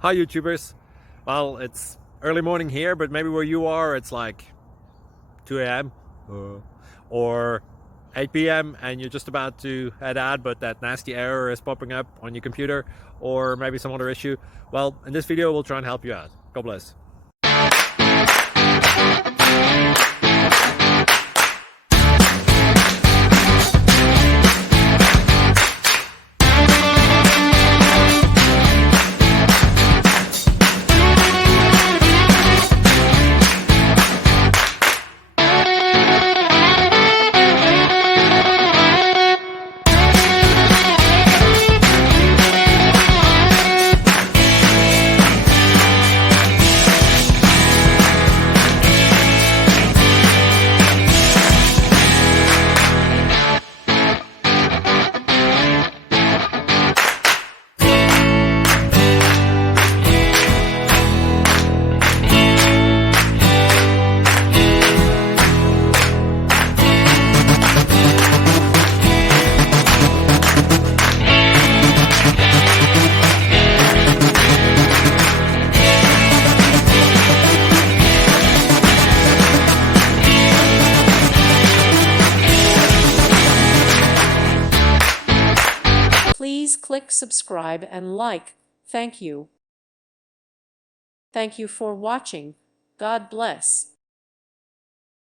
Hi YouTubers. Well, it's early morning here, but maybe where you are it's like 2 a.m. or 8 p.m. and you're just about to head out, but that nasty error is popping up on your computer, or maybe some other issue. Well, in this video we'll try and help you out. God bless. Please click subscribe and like. Thank you. Thank you for watching. God bless.